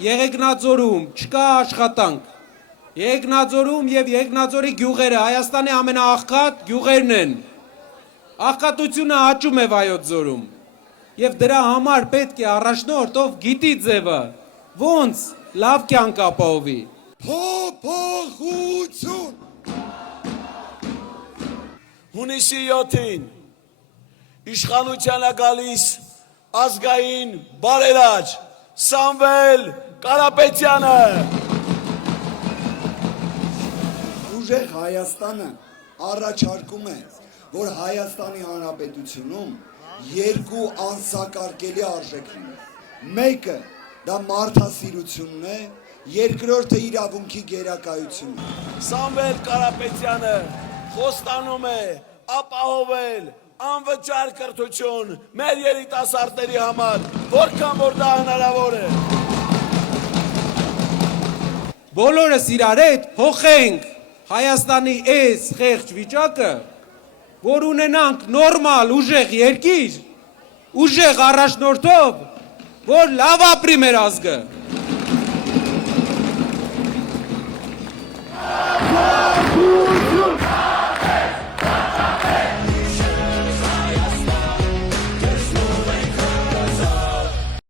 Եղեգնաձորում չկա աշխատանք, Եղեգնաձորում և Եղեգնաձորի գյուղերը Հայաստանի ամենաաղքատ գյուղերն են, աղքատությունը աճում է Վայոց ձորում և դրա համար պետք է առաջնորդ, ով գիտի ձևը, ոնց լավ կյանք ապահովի։ Փոփոխություն։ Հունիսի 7-ին իշխանության է գալիս ազգային բարերար Սամվել Կարապետյանը։ Ուժեղ Հայաստանը առաջարկում է, որ Հայաստանի Հանրապետությունում երկու անսակարկելի արժեք լինի։ Մեկը դա մարդասիրությունն է, երկրորդը իրավունքի գերակայությունն է։ Սամվել Կարապետյանը խոստանում է ապահովել անվճար կրթություն մեր երիտասարդների համար, որքան որ դա հնարավոր է։ Բոլորս իրար հետ փոխենք Հայաստանի այս խեղճ վիճակը, որ ունենանք նորմալ ուժեղ երկիր, ուժեղ առաջնորդով, որ լավ ապրի մեր ազգը։